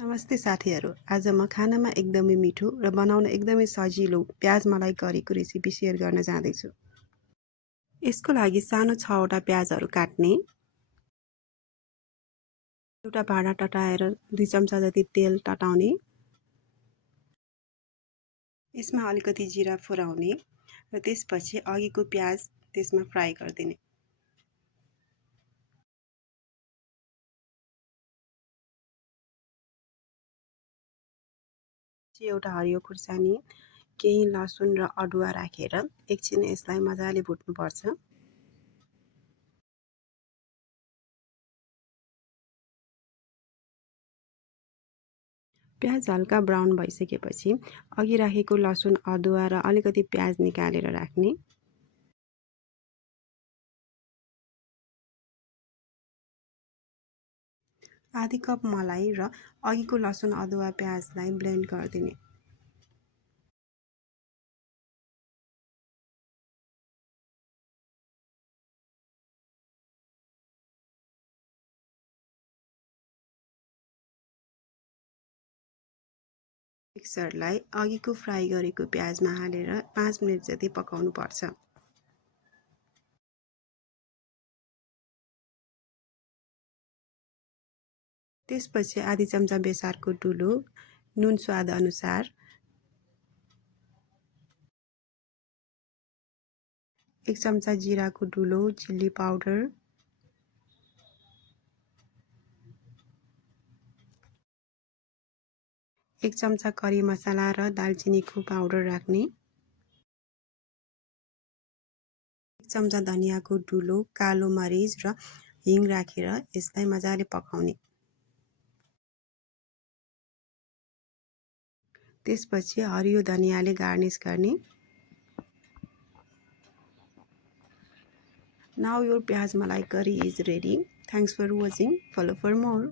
नमस्ते साथीहरू। आज म खानामा एकदमै मिठो र बनाउन एकदमै सजिलो प्याज मलाई करीको रेसिपी सेयर गर्न जाँदैछु। यसको लागि सानो 6वटा प्याजहरू काट्ने, एउटा भाँडा तताएर 2 चम्चा जति तेल तताउने, यसमा अलिकति जिरा फुराउने र त्यसपछि अघिको प्याज त्यसमा फ्राई गरिदिने। एउटा हरियो खुर्सानी, केही लसुन र अदुवा राखेर एकछिन यसलाई मजाले भुट्नुपर्छ। प्याज हल्का ब्राउन भइसकेपछि अघि राखेको लसुन, अदुवा र अलिकति प्याज निकालेर राख्ने। आधी कप मलाई र अघिको लसुन, अदुवा, प्याजलाई ब्लेन्ड गरिदिने। मिक्सरलाई अघिको फ्राई गरेको प्याजमा हालेर 5 मिनेट जति पकाउनु पर्छ। त्यसपछि आधी चम्चा बेसारको धुलो, नुन स्वाद अनुसार, 1 चम्चा जिराको धुलो, चिल्ली पाउडर, 1 चम्चा करी मसाला र दालचिनीको पाउडर राख्ने, 1 चम्चा धनियाको धुलो, कालो मरिच र हिङ राखेर यसलाई मजाले पकाउने। त्यसपछि हरियो धनियाले गार्निस गर्ने। Now your pyaj malai curry is ready. Thanks for watching. Follow for more.